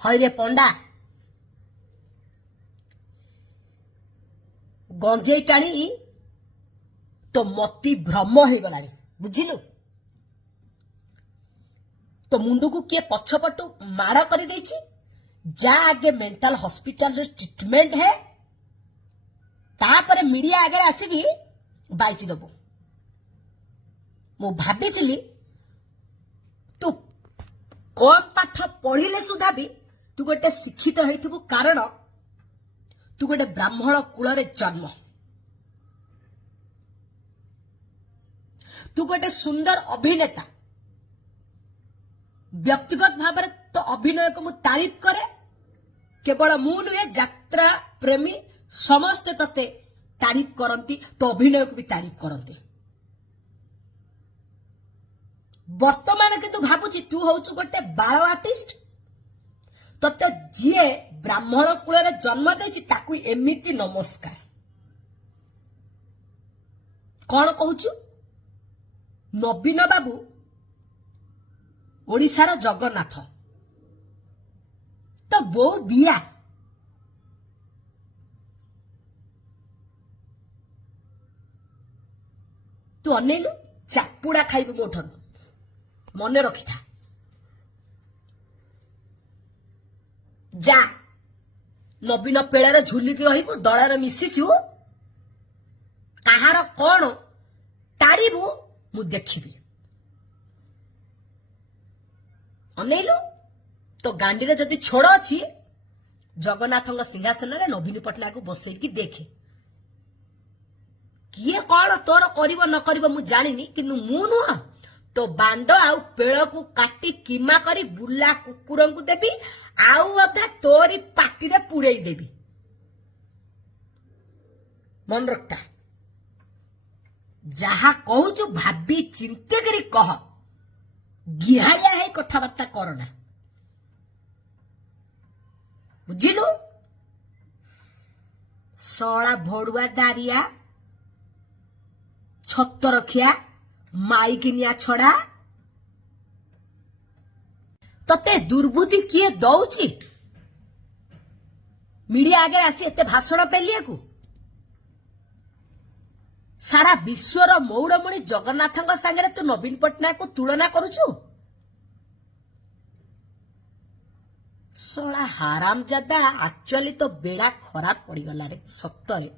हईरे पंडा गंजे टाणी तो मती भ्रम हो गला बुझिलु तो मुंडू को किए पछपटू माड़ कर जा आगे मेंटल हॉस्पिटल रे ट्रीटमेंट है तापर मीडिया आगे आसिकी बाइट दबो मु भाभी तू कम पाठ पढ़िले सुधा भी तू गोटे शिक्षित होइथिबु कारण तू गोटे ब्राह्मण कूल रे जन्म तू गोटे सुंदर अभिनेता व्यक्तिगत भाव तो अभिनय को मु तारीफ करे केवल मु नुहे यात्रा प्रेमी समस्ते तते तारीफ करती तो अभिनय को भी तारीफ करती वर्तमान के तू भाबुची तू होचु गोटे बाल आर्टिस्ट तते जीए ब्राह्मण कूल रे जन्म देछि ताकू एमिति नमस्कार कौन कहूचु नवीन बाबू ओडिशार जगन्नाथ तो बो बिया तू अनेलु चापुड़ा खाइबु मोठन मने रखी था जा नवीन पेड़ार झुलिकी रहिबु दଳାର मिसिछु काहार कौन तारिबु मु देखिबी अनेलु तो गांडी रे जदि छोड़ अछि जगन्नाथ सिंहासन रे नवीन पटनायक को बसैकी देखे किए कौन तोर करिवो न करिवो मु जानिनी किंतु मु नुह तो बांड आउ पेड़ को काटी कीमा करी बुला कुकुर को देबी आउ अधा तोरी पाटी रे पुरेई देबी मन रखता जहा कहूचु भाभी चिंते करी कह गिहाया है कथबार्ता करना बुझिलु सला भड़ुआ दारिया छत रखिया माइकिनिया छड़ा तते दुर्बुद्धि किए दौची मीडिया आगे आसी एते भाषण पेलिया को सारा विश्वर मौड़मणि जगन्नाथ सांगे तू नवीन पटनायक को तुलना करुचु सला हरामजादा एक्चुअली तो बेड़ा खराब पड़गला रे सत्तरे